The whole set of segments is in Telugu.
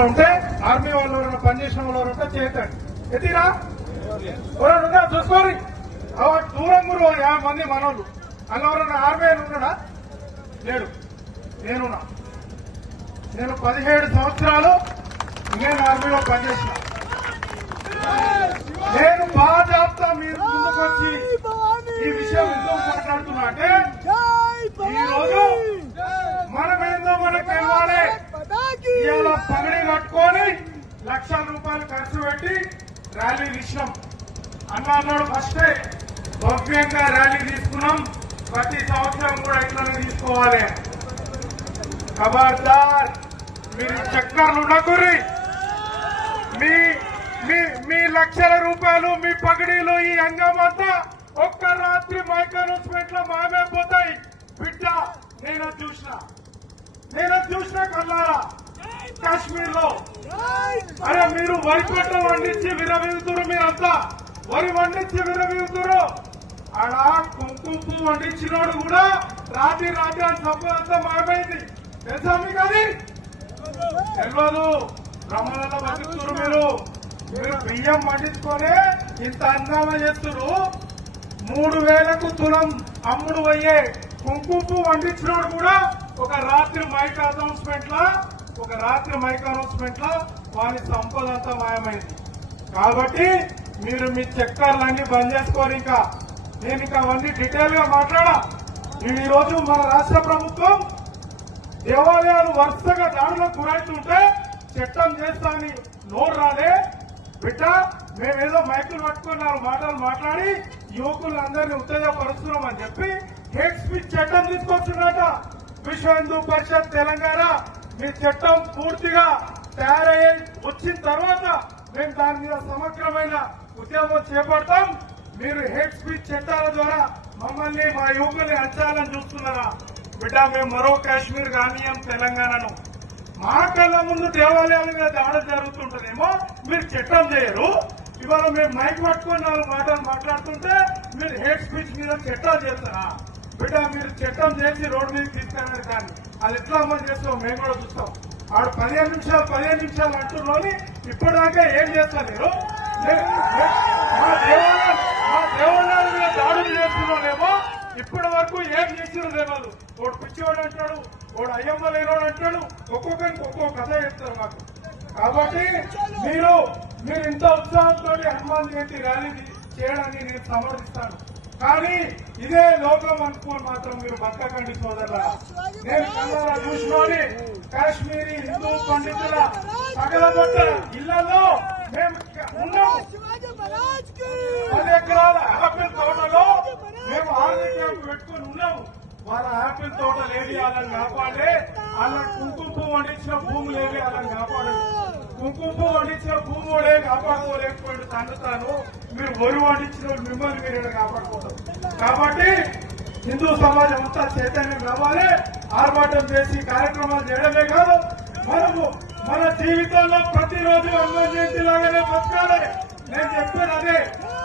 ఎవరైనా ఉంటే ఆర్మీ వాళ్ళు ఎవరైనా పనిచేసిన వాళ్ళు ఎవరైనా చేయండి. ఎత్తిరా ఎవరైనా చూసుకోండి. దూరం గురు 50 మంది మనోళ్ళు అలా ఎవరైనా ఆర్మీ ఉన్నాడా? లేడు. నేనున్నా. నేను 17 సంవత్సరాలు నేను ఆర్మీలో పనిచేసిన. నేను బాధ్యత మీరు ముందుకొచ్చి ఈ విషయం ఎందుకు మాట్లాడుతున్నా అంటే ఈ రోజు మనమేందో మనకు ఇవ్వాలి. ఇలా పగడి కట్టుకొని లక్షల రూపాయలు ఖర్చు పెట్టి ర్యాలీ ఇచ్చినాం. అన్నాడు ఫస్టే భవ్యంగా ర్యాలీ తీసుకున్నాం. ప్రతి సంవత్సరం కూడా ఇట్లనే తీసుకోవాలి. ఖబర్దార్ మీరు చక్కర్లు ఉండకూరి. మీ లక్షల రూపాయలు మీ పగడీలు ఈ అంగమంతా ఒక్క రాత్రి మైక్ అనౌన్స్మెంట్ లో మామే పోతాయి. బిడ్డ నేను చూసిన కల్లారా కాశ్మీర్ లో. అరే మీరు వరి పంట వండించి విరవీగుతురు. మీరంతా వరి వండించి విరవీగుతురు. ఆడ కుంకుమ వండించినోడు కూడా రాత్రి సంపద అంతా మాయమైంది. తెలుసా మీకు? అది తెలియదు. బ్రహ్మలలో బతుకుతురు మీరు. బియ్యం వండించుకొని ఇంత అందంగా చేస్తున్నారు. 3000కు తులం అమ్ముడు అయ్యే కుంకుమ వండించినోడు కూడా ఒక రాత్రి మైక్ అనౌన్స్మెంట్ లా వారి సంపద అంతా మాయమైంది. కాబట్టి మీరు మీ చక్కర్లన్నీ బంద్ చేసుకోరు. నేను అవన్నీ డీటెయిల్ గా మాట్లాడా. ఈ రోజు మన రాష్ట్ర ప్రభుత్వం దేవాలయాలు వరుసగా దాడులకు గురవుతుంటే చట్టం చేస్తానని నోరు రాలే. బిడ్డ మేమేదో మైకులు పట్టుకుని 4 మాటలు మాట్లాడి యువకులందరినీ ఉత్తేజపరుస్తున్నాం అని చెప్పి హేట్ స్పీచ్ చట్టం తీసుకొచ్చిందట విశ్వ హిందూ పరిషత్ తెలంగాణ. మీ చట్టం పూర్తిగా తయారయ్యి వచ్చిన తర్వాత మేము దాని మీద సమగ్రమైన ఉద్యమం చేపడతాం. మీరు హేట్ స్పీచ్ చట్టాల ద్వారా మమ్మల్ని మా యువకుల్ని అంచాలని చూస్తున్నారా? బిడ్డ మేము మరో కాశ్మీర్ కానీయం తెలంగాణను. మా కళ్ళ ముందు దేవాలయాల మీద దాడి జరుగుతుంటేనేమో మీరు చట్టం చేయరు. ఇవాళ మేము మైక్ పట్టుకుని 4 మాటలు మాట్లాడుతుంటే మీరు హేట్ స్పీచ్ మీద చట్టాలు చేస్తారా? బిడ్డ మీరు చట్టం చేసి రోడ్డు మీద తీసుకెళ్ళారు. కానీ అది ఎట్లా అమలు చేస్తాం మేము కూడా చూస్తాం. ఆడు 15 నిమిషాలు అంటున్నాని ఇప్పటిదాకా ఏం చేస్తారు మీరు? మా దేవాలయాల మీద దాడులు చేస్తున్నారేమో ఇప్పటి వరకు ఏం చేసిరు లేవాళ్ళు. వాడు పిచ్చివాడు అంటాడు, వాడు అయ్యమ్మ లేనోడు అంటాడు. ఒక్కొక్కరికి ఒక్కొక్క కథ చెప్తారు మాకు. కాబట్టి మీరు ఇంత ఉత్సాహంతో హనుమాన్ జయంతి ర్యాలీ చేయడాన్ని నేను సమర్థిస్తాను. కానీ ఇదే లోకం అనుకోని మాత్రం మీరు బతకండి సోదరులారా. నేను కళ్ళారా చూసుకొని కాశ్మీరీ హిందూ పండితుల పగలబట్ట ఇళ్లలో మేము ఉన్నాం. 10 ఎకరాల ఆపిల్ తోటలో మేము ఆర్మీ క్యాంప్ పెట్టుకుని ఉన్నాము. వాళ్ళ ఆపిల్ తోటలు ఏవి వాళ్ళని కాపాడే, వాళ్ళ కుంకుమ వండించిన భూములు ఏవి వాళ్ళని కాపాడదు. కుంకుమ వండించిన భూమి వాడే కాపాడుకోలేకపోయాడు తాను. మీరు వరి వండించిన మిమ్మల్ని మీరు కాపాడుకోవడం. కాబట్టి హిందూ సమాజం అంతా చైతన్యం రావాలి. ఆర్భాటం చేసి కార్యక్రమాలు చేయడమే కాదు, మనము మన జీవితంలో ప్రతిరోజు హనుమాన్ జయంతి లాగానే బతకాలి. నేను చెప్పాను అదే.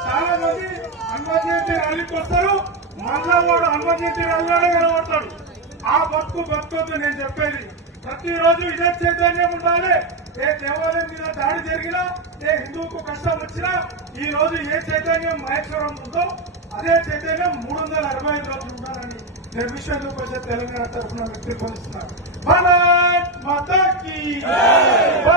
చాలా మంది హనుమాన్ జయంతి ర్యాలీకి వస్తారు, మళ్ళా వాడు హనుమాన్ జయంతి ర్యాలీలోనే కనబడతాడు. ఆ బతుకొద్దు. నేను చెప్పేది ప్రతిరోజు ఇదే చైతన్యం ఉండాలి. ఏ దేవాలయం మీద దాడి జరిగినా, ఏ హిందువుకు కష్టం వచ్చినా ఈ రోజు ఏ చైతన్యం మహేశ్వరం ఉందో అదే చైతన్యం 365 రోజులు ఉండాలని నేను విశ్వ హిందూ పరిషత్ తెలంగాణ తరఫున వ్యక్తీకరిస్తున్నాను. భారత్ మాతా కీ జై.